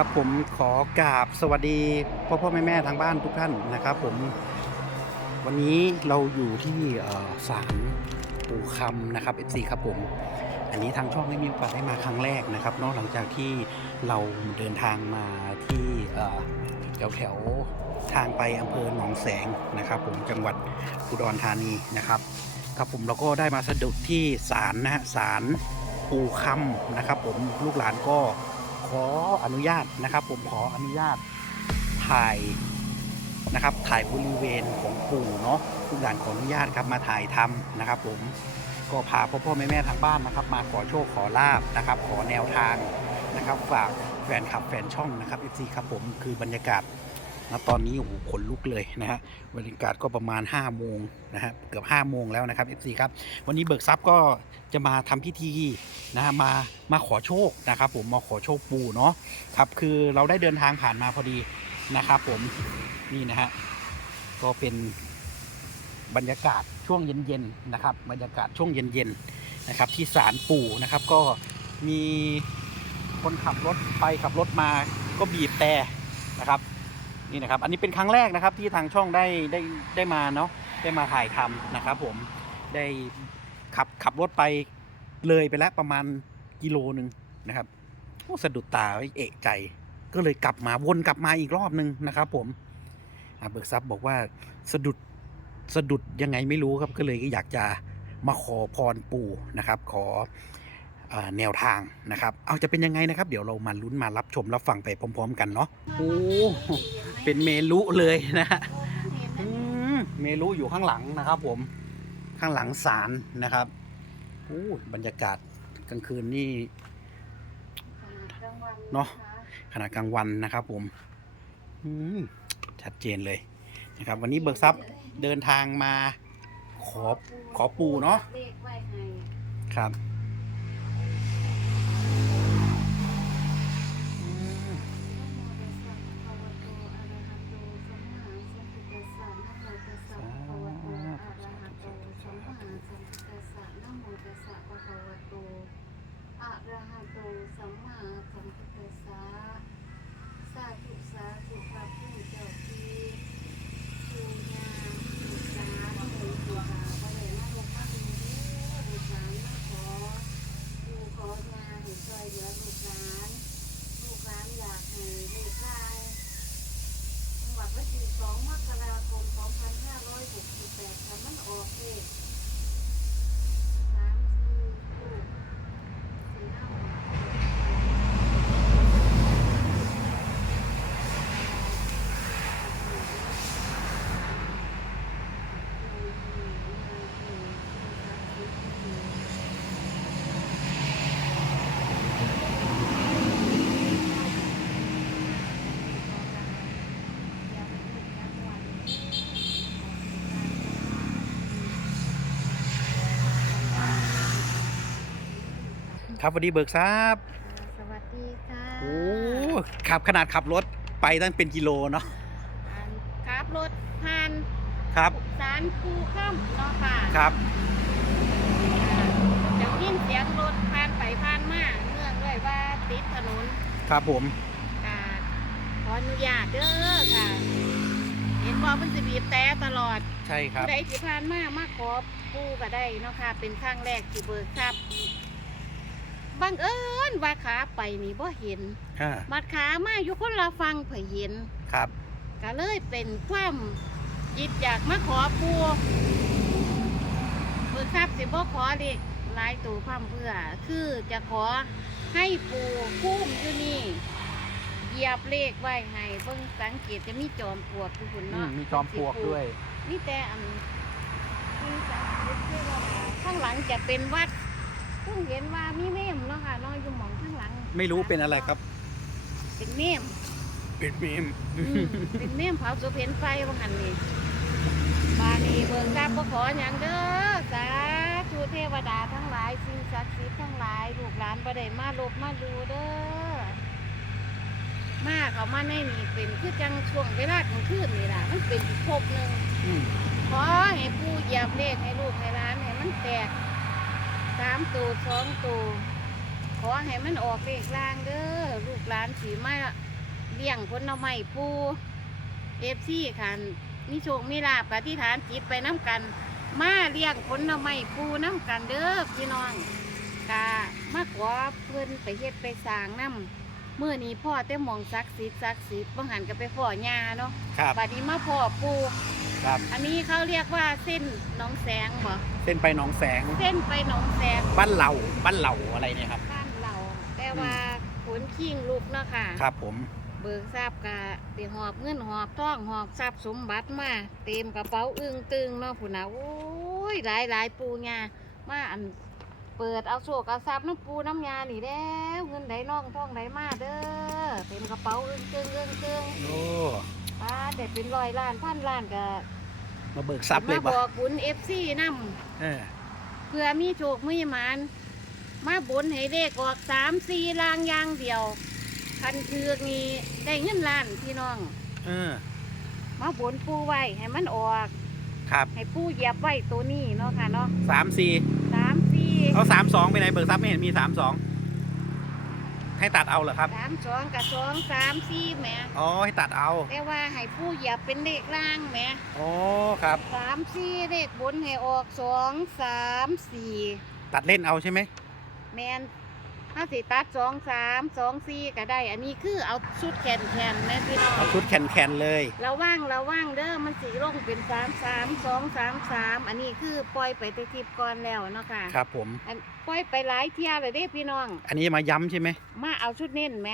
ครับผมขอกราบสวัสดีพ่อพ่อแม่แม่ทางบ้านทุกท่านนะครับผมวันนี้เราอยู่ที่ศาลปู่คำนะครับ FC ครับผม อันนี้ทางช่องได้มีโอกาสได้มาครั้งแรกนะครับนอกหลังจากที่เราเดินทางมาที่แถวแถวทางไปอำเภอหนองแสงนะครับ ผมจังหวัดอุดรธานีนะครับ ครับผมเราก็ได้มาสะดุดที่ศาลนะฮะศาลปู่คำนะครับ ผมลูกหลานก็ ขออนุญาตนะครับ ผมขออนุญาตถ่ายนะครับ ถ่ายบริเวณของปู่เนาะทุกอย่านขออนุญาตครับมาถ่ายทำนะครับ ผมก็พาพ่อพ่อแม่แม่ทางบ้านนะครับ มาขอโชคขอลาบนะครับ ขอแนวทางนะครับ ฝากแฟนคลับแฟนช่องนะครับ FC ครับผมคือบรรยากาศ ณตอนนี้โอ้โหขนลุกเลยนะฮะบรรยากาศก็ประมาณ5โมงนะฮะเกือบ5โมงแล้วนะครับ FC ครับวันนี้เบิกทรัพย์ก็จะมาทำพิธีนะฮะมามาขอโชคนะครับ ผมมาขอโชคปู่เนาะครับคือเราได้เดินทางผ่านมาพอดีนะครับ ผมนี่นะฮะก็เป็นบรรยากาศช่วงเย็นๆนะครับ บรรยากาศช่วงเย็นๆนะครับ ที่ศาลปู่นะครับ ก็มีคนขับรถไปขับรถมาก็บีบแต่นะครับ นี่นะครับ อันนี้เป็นครั้งแรกนะครับที่ทางช่องได้ได้ได้มาเนาะได้มาถ่ายทำนะครับ ผมได้ขับขับรถไปเลยไปแล้วประมาณกิโลหนึ่งนะครับโอ้สะดุดตาไว้เอะใจ ก็เลยกลับมาวนกลับมาอีกรอบหนึ่งนะครับ ผมเบิกทรัพย์บอกว่าสะดุดสะดุดยังไงไม่รู้ครับก็เลยอยากจะมาขอพรปู่นะครับ ขอ แนวทางนะครับ เอาจะเป็นยังไงนะครับ เดี๋ยวเรามาลุ้นมารับชมรับฟังไปพร้อม ๆ กันเนาะโอ้เป็นเมลุเลยนะฮะอืมเมลุอยู่ข้างหลังนะครับ ผมข้างหลังศาลนะครับโอ้บรรยากาศกลางคืนนี่เนาะขณะกลางวันนะครับ ผมอืมชัดเจนเลยนะครับ วันนี้เบิกทรัพย์เดินทางมาขอขอปูเนาะเลขไว้ให้ครับอืม นะโมตัสสะภะคะวะโตอะระหะโตสัมมาสัมพุทธัสสะนะโมตัสสะภะคะวะโตอะระหะโตสัมมาสัมพุทธัสสะสาธุสาธุพระผู้เจ้าที่ปูญาบุตรหลานเอ๋ยปู่หาบ่ได้มาลงมาดูเด้อบุตรหลานมาขอ ลูกขอยาให้ช่วยเหลือลูกหลาน ลูกหลานอยากให้ลูกชายจังหวัดวันที่สองมกราคม2568ถ้ามันออกเลขสามสี่ลูกสี่ห้า ครับวันนี้เบิกทรัพย์สวัสดีค่ะโอ้ขับขนาดขับรถไปตั้งเป็นกิโลเนาะอันขับรถผ่านครับสารคูข้ามเนาะค่ะครับเดี๋ยวยินเสียงรถผ่านไปผ่านมาเนื่องด้วยว่าติดถนนครับผมกาขออนุญาตเด้อค่ะเห็นบอกมันจะบีบแต่ตลอดใช่ครับผู้ใดที่ผ่านมามาขอกู้ก็ได้เนาะค่ะเป็นครั้งแรกที่เบิกทรัพย์ บังเอิญว่าขาไปนี่บ่เห็นอ่าบัดขามาอยู่คนละฟังเผยเห็น ครับก็เลยเป็นความจิตอยากมาขอปูเบิกทรัพย์สิบ่ขอเด็กหลายตัวพร่ำเพื่อ คือจะขอให้ปูคุ้มอยู่นี่เหยียบเลขไว้ให้เบิ่งสังเกตจะมีจอมปลวกทุกคนอืเนาะมมีจอมปลวกด้วย นี่แต่อันที่สังเกตเทวดาข้างหลังจะเป็นวัด เพิ่งเห็นว่ามีเมมเนาะค่ะเนอยอยู่หมองข้างหลังไม่รู้เป็นอะไรครับ เป็นเมมเป็นเมมอืมเป็นเมมเผาสุเพนไฟว่าหันนี่บานีเบิกทราบบ่ขออย่างเด้อสาธุเทวดาทั้งหลายสิ่งศักดิ์สิทธิ์ทั้งหลายลูกหลานบ่ได้มาลบมาดูเด้อมาเขามาในนี่เป็นคือจังช่วงเวลากลางคืนนี่ล่ะมันเป็นอีกภพหนึ่งอืม ขอให้ผู้เหยียบเลขให้ลูกให้ร้านให้มันแตก สามตัวสองตัวขอให้มันออกเลขล่างเด้อลูกหลานสีมาเลี้ยงผลไม้ปูเอฟซีค่ะมีโชคมีลาบกับที่ฐานจิตไปน้ำกัน มาเลี้ยงผลไม้ปูน้ำกันเด้อพี่น้องกะมาขอเพิ่นไปเฮ็ดไปสร้างน้ำเมื่อนี้พ่อแต่หมองศักดิ์สิทธิ์ศักดิ์สิทธิ์บางหันก็ไปพ่อยาเนาะครับบัดนี้มาพ่อปู ครับ อันนี้เขาเรียกว่าเส้นหนองแสงบ่เส้นไปหนองแสง เส้นไปหนองแสงบ้านเหล่าบ้านเหล่าอะไรเนี่ยครับ บ้านเราแต่ว่าขนขิงลูกเนาะค่ะ ครับผม เบิกทราบกะไปหอบเงินหอบท่องหอบทรัพย์สมบัติมาเต็มกระเป๋าอึ้งตึงเนาะผู้น่ะโอ้ยหลายหลายปูงามาอันเปิดเอาโชคเอาทรัพย์น้ำปูน้ำยานี่แล้วเงินไหนน่องท่องไหนมาเด้อเต็มกระเป๋าอึ้งตึงอึ้งตึงโอ้ ป้าแต่เป็นร้อยล้านพันล้านกะ มาเบิกทรัพย์เลยมาบปะอกบุญเอฟซีนำเออเพื่อมีโชคมีหมานมาบนให้เลขออกสามสี่ลางอยางเดียว คันคือนี้ได้เงินล้านพี่น้อง เออมาบนปูไว้ให้มันออก ครับให้ปูเหยียบไว้ตัวนี้เนาะค่ะเนาะสามสี่สามสี่เอาสามสองไปไหนเบิกทรัพย์ไม่เห็นมีสามสอง ให้ตัดเอาเหรอครับ สามสองกับสองสามสี่แหมอ๋อให้ตัดเอาแต่ว่าให้ปูเหยียบเป็นเลขล่างแหมอ๋อครับ สามสี่เลขบนให้ออกสองสามสี่ตัดเล่นเอาใช่ไหมแมน ถ้าสิตัดสองสามสองสี่ก็ได้ อันนี้คือเอาชุดแขนแขนๆนะพี่น้องเอาชุดแขนๆเลย ระว่างระว่างเด้อมันสีลงเป็นสามสามสองสามสามอันนี้คือปล่อยไปแตะทิปก่อนแล้วเนาะค่ะครับผม อันปล่อยไปหลายเที่ยวเลยเด้พี่น้อง อันนี้มาย้ำใช่ไหมมาเอาชุดเน้นไหม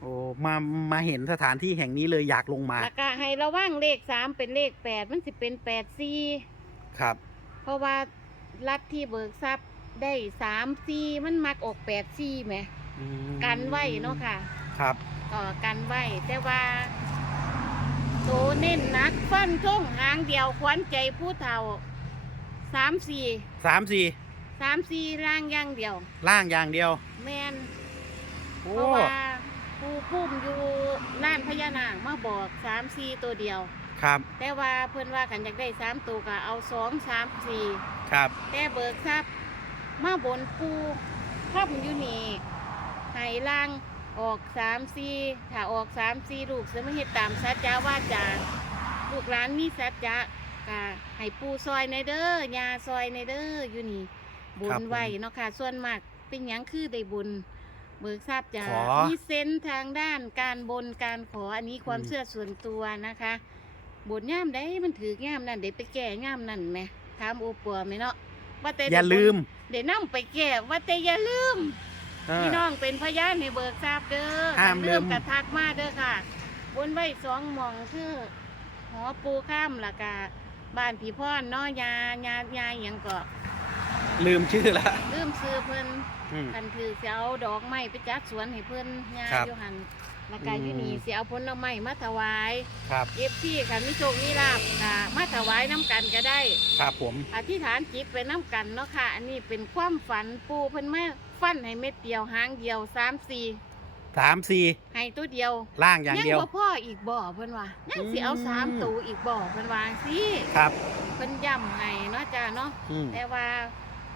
โอ้มามาเห็นสถานที่แห่งนี้เลยอยากลงมาแล้วก็ให้ระว่างเลขสามเป็นเลขแปดมันสิเป็นแปดสี่ครับ เพราะว่ารัฐที่เบิกทรัพย์ ได้สามสี่มันมักออกแปดสี่ไหมอืมกันไว้เนาะค่ะครับก็กันไว้แต่ว่าโตเน้นหนักฟันท่งหางเดียวขวัญใจผู้เฒ่าสามสี่สามสี่สามสี่ร่างอย่างเดียว ล่างอย่างเดียว แมนโอ้เพราะว่าผู้พุ่มอยู่ล้านพญานาคมาบอกสามสี่ตัวเดียว ครับแต่ว่าเพิ่นว่าขันอยากได้สามตัวก็เอาสองสามสี่ครับแต่เบิกทรัพย์ มาบนปูทับอยู่นี่ใหายล่างออกสามสี่ถ้าออกสามสี่ลูกจะไม่เฮ็ดตามสัจจาว่าจาลูกหลานมีสัจจะกะให้ปูซอยในเด้อยาซอยในเด้ออยู่นี่บุญไว้เนาะค่ะส่วนมากเป็นหยังคือได้บุญเบิกทราบจะขอ มีเซนส์ทางด้านการบนการขออันนี้ความเชื่อส่วนตัวนะคะบนย่ามได้มันถือย่ามนั่นเดี๋ยวไปแก่ย่ามนั่นไหมถามโอปัวไหมเนาะ ว่าแต่อย่าลืม เดี๋ยวนั่งไปแก่ว่าแต่อย่าลืมเออพี่น้องเป็นพยานให้เบิกทราบเด้อห้ามลืมกระทักมาเด้อค่ะบนไว้สองหมองคือหอปูข้ามละกาบ้านผีพ่อนเนาะยายายาอย่างก็ลืมชื่อละลืมซื้อเพิ่นอืมกันคือสิเอาดอกไม้ไปจัดสวนให้เพิ่นยาครับอยู่หัน แล้วก็อืมอยู่นี่สิเอาผลไม้มาถวายครับเอฟซีค่ะมีโชคมีลาบค่ะมาถวายน้ำกันก็ได้ ครับผม อธิษฐานจิตไปน้ำกันเนาะค่ะ อันนี้เป็นความฝันปูเพิ่นมาฟันให้เม็ดเดียวหางเดียวสามสี่สามสี่ให้ตัวเดียวล่างอย่างเดียวบ่พ่ออีกบ่เพิ่นว่ายังสิเอาอืมสามตัวอีกบ่เพิ่นว่าสิครับเพิ่นย้ำให้เนาะจ้าเนาะอืมแต่ว่า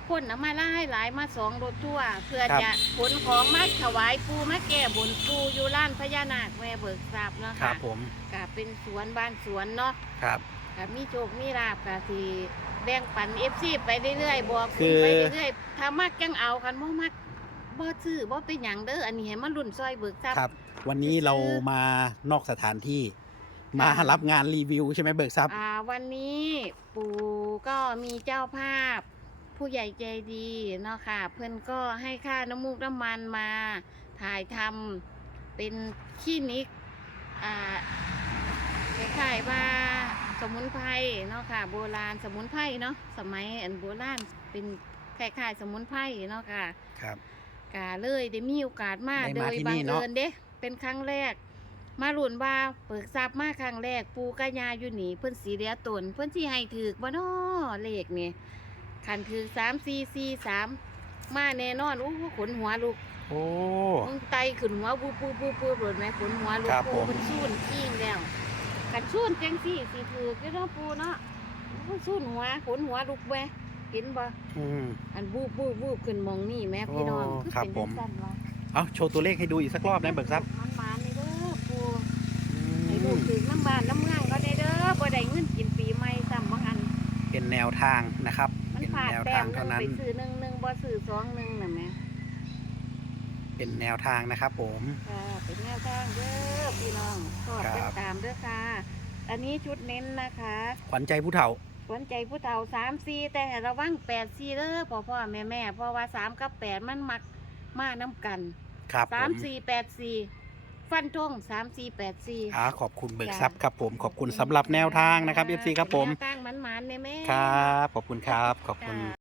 คนเอามาล่าให้หลายมาสองรถทั่วร์เพื่อครับ จะขนของมาถวายปูมาแก้บนปูอยู่ล้านพญานาคแม่เบิกทรัพย์เนาะครัค่ะบผมก็เป็นสวนบ้านสวนเนาะครับ ก็มีโชคมีลาบก็สิแบ่งปัน FC ไปเรื่อยๆบอกคืคุณอไปเรื่อยๆถ้ามักจังเอาคันบ่มักบ่ซื้อบ่เป็นหยังเด้ออันนี้ให้มันรุ่นซอยเบิกทรัพย์ ครับ วันนี้เรามานอกสถานที่ มาค่ะรับงานรีวิวใช่ไหมเบิกทรัพย์ อ่าวันนี้ปู่ก็มีเจ้าภาพ ผู้ใหญ่ใจดีเนาะค่ะ เพื่อนก็ให้ค่าน้ำมูกน้ำมันมาถ่ายทำเป็นคลินิกอ่าคล้ายๆว่าสมุนไพรเนาะค่ะ โบราณสมุนไพรเนาะสมัยอันโบราณเป็นคล้ายๆสมุนไพรเนาะค่ะครับ กาเลยได้มีโอกาสมาได้โดมายที่บันี่งเนาะ เอิญเด้เป็นครั้งแรก มาหลุนว่าเปิดทรัพย์มาครั้งแรกปูกะยาอยู่นี่เพิ่นสีเหลียตนเพิ่นสิให้ถือบ่น้อเลขนี่ คันถือสามสี่สี่สามมาแน่นอนอู้หูขนหัวลุกโอ้ มึงไตขึ้นหัวปูปูปูปูโดนไหมขนหัวลุกครับปูผมเพิ่นสู้นขี้งแล้วกันสู้นจังสี่สิถือก็เนาะปูเนาะอู้สู้นหัวขนหัวลุกแวเห็นบ่อืม อันวูบวูบวูบขึ้นมองนี่แม่พี่น้องโอ้คือครับเป็นผม จังซั่นวะเอาโชว์ตัวเลขให้ดูอีกสักรอบนะเบิกทรัพย์มันมานี่เด้อปูอืให้ลูกมถึงน้ำบานน้ำเมืองก็ได้เด้อบ่ได้เงินกินปีใหม่ซ้ำบางอันเป็นแนวทางนะครับ มันเป็นผ่านแนวแต้ทามงหนึเท่างนั้น ไปซื้อหนึ่งหนึ่งบ่ซื้อสองหนึ่งน่ะแม่เป็นแนวทางนะครับผม ค่ะเป็นแนวทางเด้อพี่น้องชอบครัเป็นบตามเด้อค่ะ อันนี้ชุดเน้นนะคะขวัญใจผู้เฒ่าขวัญใจผู้เฒ่าสามสี่แต่ให้ระวังแปดสี่เด้อพ่อพ่อแม่แม่เพราะว่าสามกับแปดมันมักมาน้ำกันครับผสามมสี่แปดสี่ ฟันธงสามสี่แปดสี่อ่าขอบคุณเบิกทรัพย์ครับผมขอบคุณสำหรับแนวทางนะครับ FC ครับผม แนวทางมันๆแม่แม่ ครับ ขอบคุณครับ ขอบคุณจ้า